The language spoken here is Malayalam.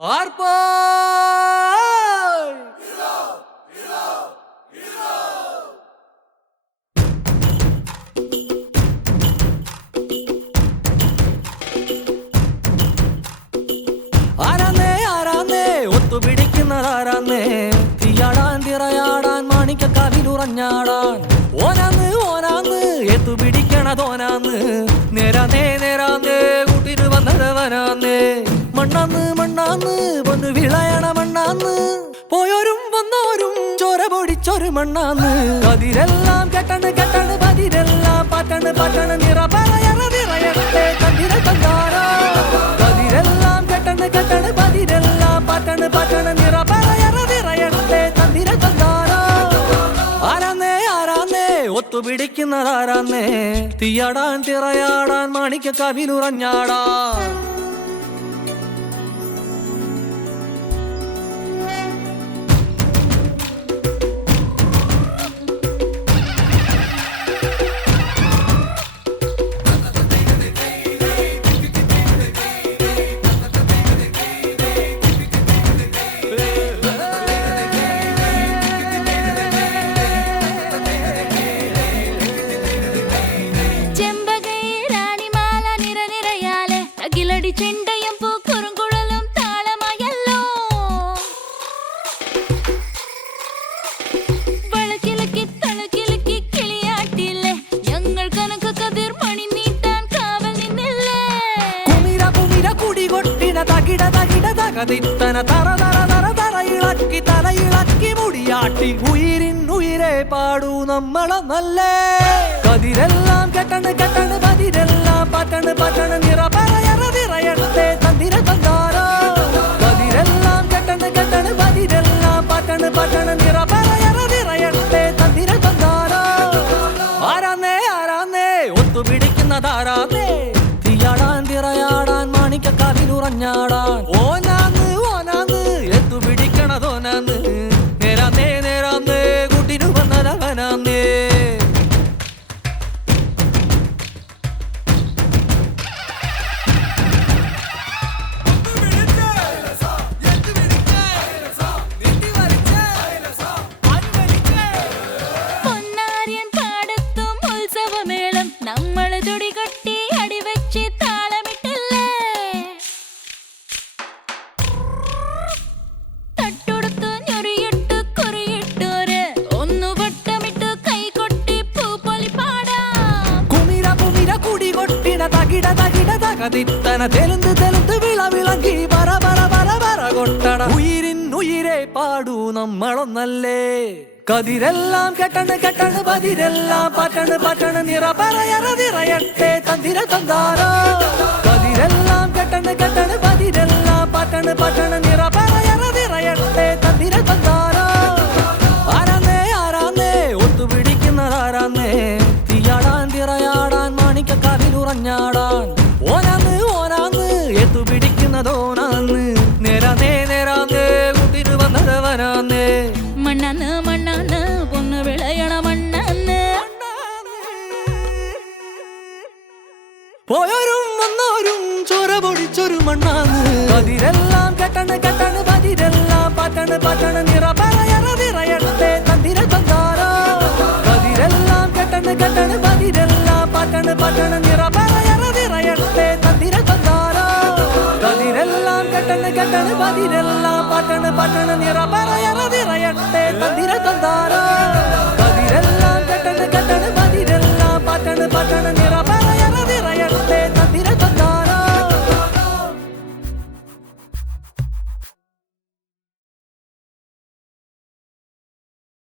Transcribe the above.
ആർപ്പാ ആരാന്നേ ആരാന്നേ ഒത്തുപിടിക്കുന്നതാരാന്നേ തീയാടാൻ തിറയാടാൻ മാണിക്കക്കാവിലുറഞ്ഞാടാൻ ഓനാന്ന് ഓനാന്ന് എത്തുപിടിക്കണതോനാന്ന് നേരാന്നേ നേരാന്നേ കൂട്ടിന് വന്നതവനാന്നേ മണ്ണാന്ന് മണ്ണാന്ന് വന്ന് വിളയണ മണ്ണാന്ന് പോയോരും വന്നോരും ചോര പൊടിച്ചൊരു മണ്ണാന്ന് കതിരെല്ലാം കെട്ടണ് കെട്ടണ് പതിരെല്ലാം പാറ്റണ് പാറ്റണ് നിറ പറയണ നിറയട്ടെ കതിര കണ്ടാരോ കതിരെല്ലാം കെട്ടണ് കെട്ടണ് പതിരെല്ലാം പാറ്റണ് പാറ്റണ് നിറ പറയണ നിറയട്ടെ കതിര കണ്ടാരോ ആരാന്നേ ആരാന്നേ ഒത്തുപിടിക്കുന്നതാരാന്നേ തീയാടാൻ തിറയാടാൻ മാണിക്കക്കാവിലുറഞ്ഞാടാൻ ചെണ്ടയും പൂക്കുറുങ്കുഴലും താളമായല്ലോ വളക്കിലക്കി തളക്കിലക്കി കിളിയാട്ടില്ലേ ഞങ്ങൾ കനക കതിർ മണി നീട്ടാൻ കാവൽ നിന്നില്ലേ കുമിര കുമിര കുടി കൊട്ടിന തകിട തകിട തകതിത്തന തറ തറ തറ തറ ഇളക്കി തല ഇളക്കി മുടിയാട്ടി ഉയിരിൻ ഉയിരെ പാടൂ നമ്മളൊന്നല്ലേ കതിരെല്ലാം കെട്ടണ് കെട്ടണ് പതിരെല്ലാം പാറ്റണ് പാറ്റണ് നിറ പറയറ നിറയട്ടെ തന്തിര തന്താരോ കതിരെല്ലാം കെട്ടണ് കെട്ടണ് പതിരെല്ലാം പാറ്റണ് പാറ്റണ് നിറ പറയറ നിറയട്ടെ തന്തിര തന്താരോ ആരാന്നേ ആരാന്നേ ഒത്തുപിടിക്കുന്നതാരാന്നേ തീയാടാൻ തിറയാടാൻ മാണിക്കക്കാവിലുറഞ്ഞാടാൻ ഓനാന്ന് ഓനാന്ന് എത്തുപിടിക്കണതോനാന്ന് നേരാന്നേ നേരാന്നേ കൂട്ടിനു വന്നതവനാന്നേ പൊന്നാരിയൻ പാടത്തും ഉത്സവമേളം നമ്മള് തുടികൊട്ടി അടിവെച്ച് താളമിട്ടില്ലേ തട്ടുടുത്ത് ഞൊറിയിട്ട് കുറിയിട്ടോര് ഒന്നു വട്ടമിട്ട് കൈകൊട്ടി പൂപ്പൊലി പാടാം കുമിര കുമിര കുടി കൊട്ടിന തകിട തകിട തകതിത്തന തെലുന്ത് തെലുന്ത് വിള വിളങ്ങി പറ പറ പറ പറ കൊട്ടട ഉയിരിൻ ഉയിരെ പാടൂ നമ്മളൊന്നല്ലേ കതിരെല്ലാം കെട്ടണ് കെട്ടണ് പതിരെല്ലാം പാറ്റണ് പാറ്റണ് നിറ പറയറ നിറയട്ടെ തന്തിര തന്താരോ കതിരെല്ലാം കെട്ടണ് കെട്ടണ് പതിരെല്ലാം പാറ്റണ് പാറ്റണ് നിറ പറയറ നിറയട്ടെ തന്തിര തന്താരോ ആരാന്നേ ആരാന്നേ ഒത്തുപിടിക്കുന്നതാരാന്നേ തീയാടാൻ തിറയാടാൻ മാണിക്കക്കാവിലുറഞ്ഞാടാൻ ഓനാന്ന് ഓനാന്ന് എത്തുപിടിക്കുന്നതോനാന്ന് നേരാന്നേ നേരാന്നേ കൂട്ടിന് വന്നതവനാന്നേ മണ്ണാന്ന് മണ്ണാന്ന് പൊന്ന് വിളയണ മണ്ണാന്ന് പോയോരും വന്നോരും ചോര പൊടിച്ചൊരു മണ്ണാന്ന് കതിരെല്ലാം കെട്ടണ് കെട്ടണ് പതിരെല്ലാം പാറ്റണ് പാറ്റണ് നിറ പറയറ നിറയട്ടെ തന്തിര തന്താരോ കതിരെല്ലാം കെട്ടണ് കെട്ടണ് പതിരെല്ലാം പാറ്റണ് പാറ്റണ് നിറ പറയറ നിറയട്ടെ തന്തിര തന്താരോ കതിരെല്ലാം കെട്ടണ് കെട്ടണ് പതിരെല്ലാം പാറ്റണ് പാറ്റണ് നിറ പറയറ നിറയട്ടെ തന്തിര തന്താരോ